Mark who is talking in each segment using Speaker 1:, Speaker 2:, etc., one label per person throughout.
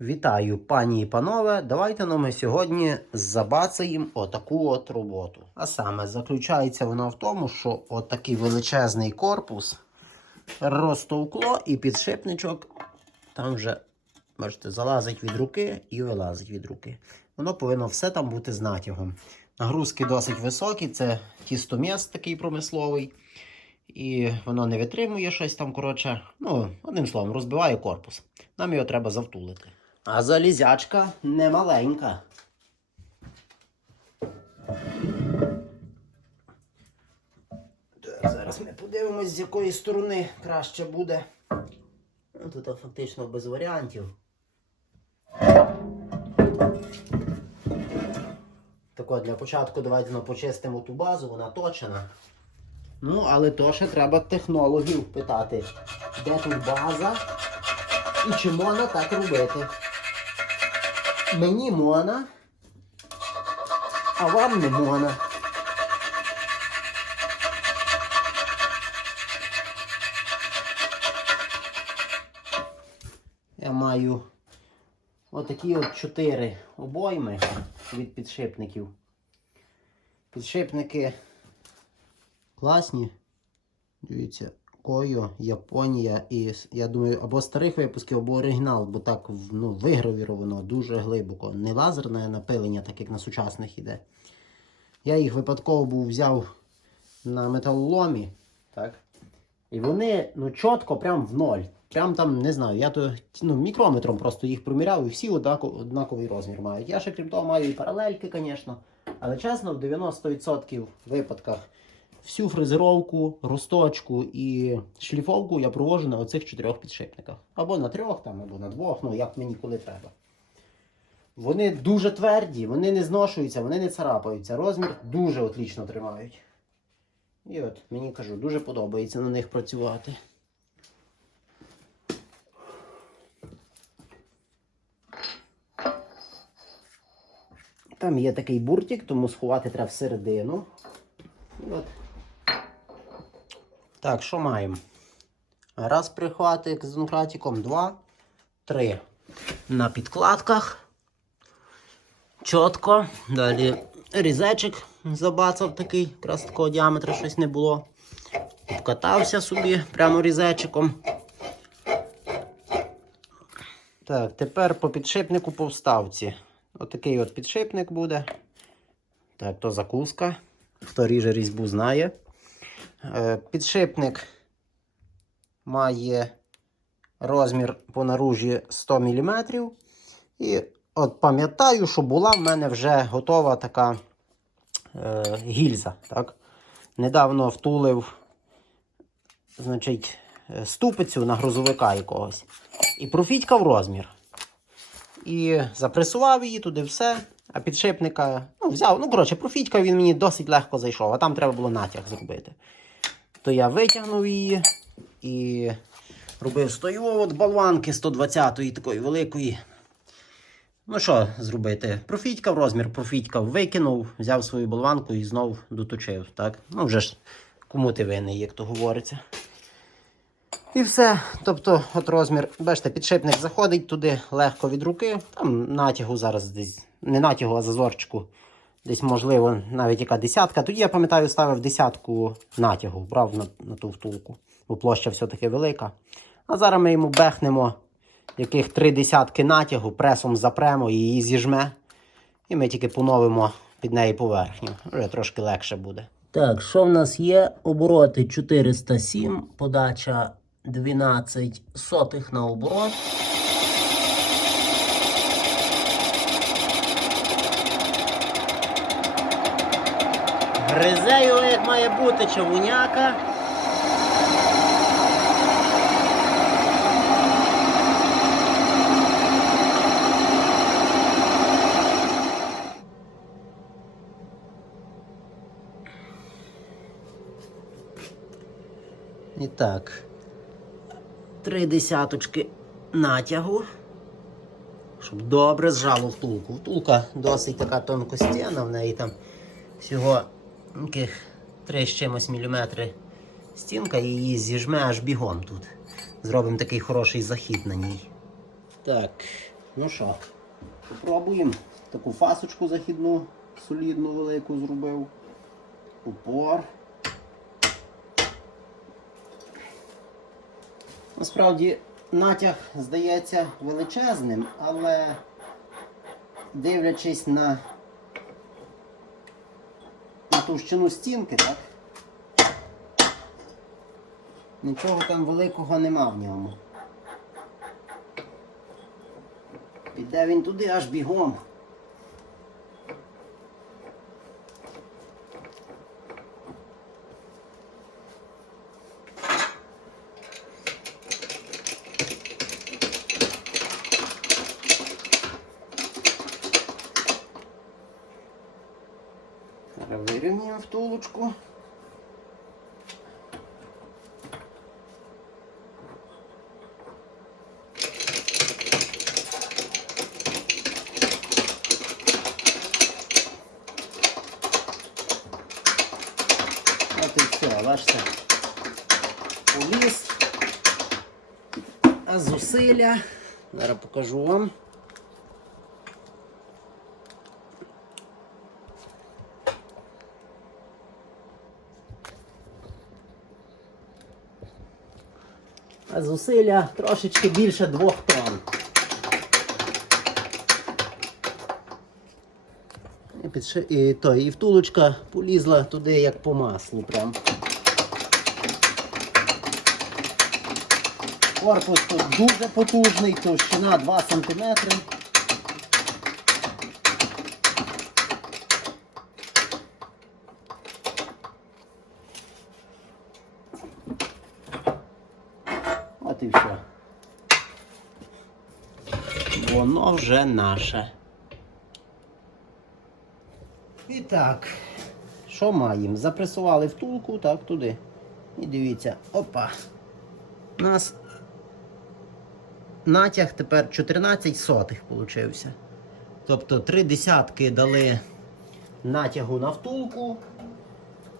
Speaker 1: Вітаю, пані і панове. Давайте ну, ми сьогодні забацаємо отаку от роботу. А саме заключається вона в тому, що отакий величезний корпус розтовкло і підшипничок там вже, бачите, залазить від руки і вилазить від руки. Воно повинно все там бути з натягом. Нагрузки досить високі, це тістоміс такий промисловий. І воно не витримує щось там, коротше. Ну, одним словом, розбиває корпус. Нам його треба завтулити. А залізячка не маленька. Так, зараз ми подивимось, з якої сторони краще буде. Ну, Тут фактично без варіантів. Так от, для початку давайте ну, почистимо ту базу, вона точена. Ну, але то ще треба технологів питати, де тут база і чи можна так робити. Мені можна, а вам не можна. Я маю отакі от чотири обойми від підшипників. Підшипники класні. Дивіться, Койо, Японія і я думаю, або старих випусків, або оригінал, бо так ну, вигравіровано дуже глибоко. Не лазерне напилення, так як на сучасних іде. Я їх випадково був взяв на металоломі. Так? І вони ну, чітко прям в ноль. Прям там, не знаю, я то ну, мікрометром просто їх проміряв і всі однаковий розмір мають. Я ще крім того маю і паралельки, звісно. Але чесно, в 90% випадках всю фрезеровку, росточку і шліфовку я проводжу на оцих чотирьох підшипниках. Або на трьох, там, або на двох, ну як мені коли треба. Вони дуже тверді, вони не зношуються, вони не царапаються. Розмір дуже отлічно тримають. І от мені кажу, дуже подобається на них працювати. Там є такий буртик, тому сховати треба всередину. І от. Так, що маємо? Раз прихватик з донкратиком, два, три. На підкладках. Чітко. Далі різечок забацав такий, якраз такого діаметра щось не було. Вкатався собі прямо різечиком. Так, тепер по підшипнику по вставці. Отакий от підшипник буде. Так, то закуска. Хто ріже різьбу знає. Е, Підшипник має розмір по наружі 100 мм. І от пам'ятаю, що була в мене вже готова така е, гільза. Так? Недавно втулив значить, ступицю на грузовика якогось. І профітькав розмір. І запресував її туди все. А підшипника ну, взяв. Ну, коротше, профітька він мені досить легко зайшов, а там треба було натяг зробити. То я витягнув її і робив з тої от болванки 120-ї такої великої. Ну що зробити? Профітькав розмір, профітькав, викинув, взяв свою болванку і знов доточив. Так? Ну, вже ж кому ти винний, як то говориться. І все. Тобто, от розмір, бачите, підшипник заходить туди легко від руки. Там натягу зараз десь, не натягу, а зазорчику. Десь, можливо, навіть яка десятка. Тоді я пам'ятаю, ставив десятку натягу, брав на, на ту втулку, бо площа все-таки велика. А зараз ми йому бехнемо яких три десятки натягу, пресом запремо її зіжме. І ми тільки поновимо під неї поверхню. Вже трошки легше буде. Так, що в нас є? Обороти 407, подача 12 сотих на оборот. Гризе його як має бути чавуняка. І так, три десяточки натягу, щоб добре зжало втулку. Втулка досить така тонкостінна, в неї там всього яких 3 з чимось міліметри стінка її зіжме аж бігом тут. Зробимо такий хороший захід на ній. Так, Ну що, попробуємо. Таку фасочку західну, солідну велику зробив. Упор. Насправді натяг здається величезним, але дивлячись на товщину стінки, так? Нічого там великого нема в ньому. Піде він туди аж бігом. вирівнюємо втулочку. От і все, бачите. Поліз. А зусилля. Зараз покажу вам. Зусилля трошечки більше двох тонн. І, то, і втулочка полізла туди як по маслу прям. Корпус тут дуже потужний, товщина 2 см. От і все. Воно вже наше. І так, що маємо? Запресували втулку, так, туди. І дивіться, опа. У нас натяг тепер 14 сотих получився. Тобто три десятки дали натягу на втулку.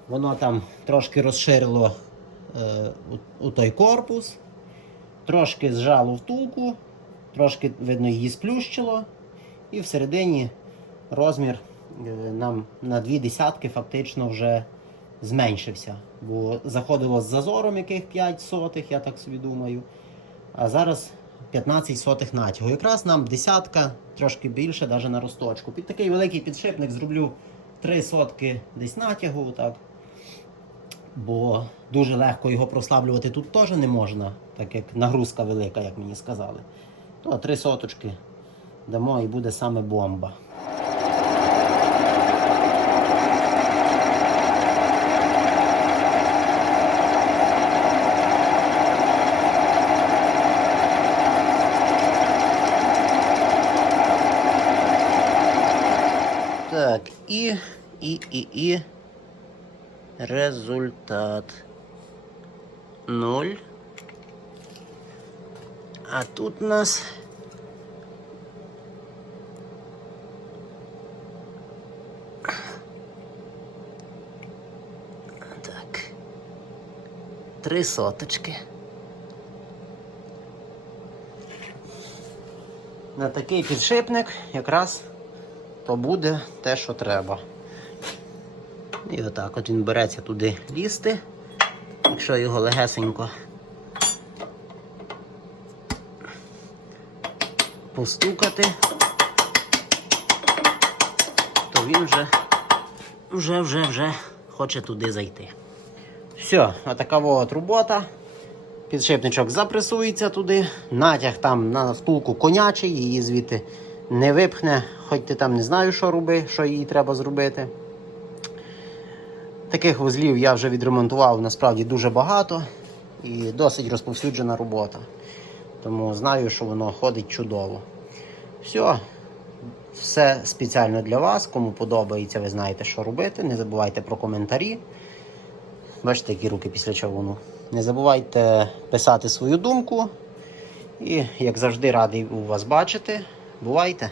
Speaker 1: Воно там трошки розширило е, у, у той корпус, трошки зжало втулку, трошки, видно, її сплющило. І всередині розмір е, нам на дві десятки фактично вже зменшився. Бо заходило з зазором яких 5 сотих, я так собі думаю. А зараз 15 сотих натягу. Якраз нам десятка, трошки більше, навіть на росточку. Під такий великий підшипник зроблю 3 сотки десь натягу. так. Бо дуже легко його прослаблювати тут теж не можна, так як нагрузка велика, як мені сказали. То 3 соточки дамо і буде саме бомба. Так, і, і, і, і. Результат. Ноль. А тут у нас. Так. Три соточки. На такий підшипник якраз то буде те, що треба. І отак от він береться туди лізти, якщо його легесенько постукати, то він вже вже вже вже хоче туди зайти. Все, отака от робота. Підшипничок запресується туди, натяг там на втулку конячий, її звідти не випхне, хоч ти там не знаю, що роби, що їй треба зробити. Таких вузлів я вже відремонтував насправді дуже багато і досить розповсюджена робота. Тому знаю, що воно ходить чудово. Все, все спеціально для вас. Кому подобається, ви знаєте, що робити. Не забувайте про коментарі. Бачите, які руки після чавуну. Не забувайте писати свою думку. І, як завжди, радий вас бачити. Бувайте!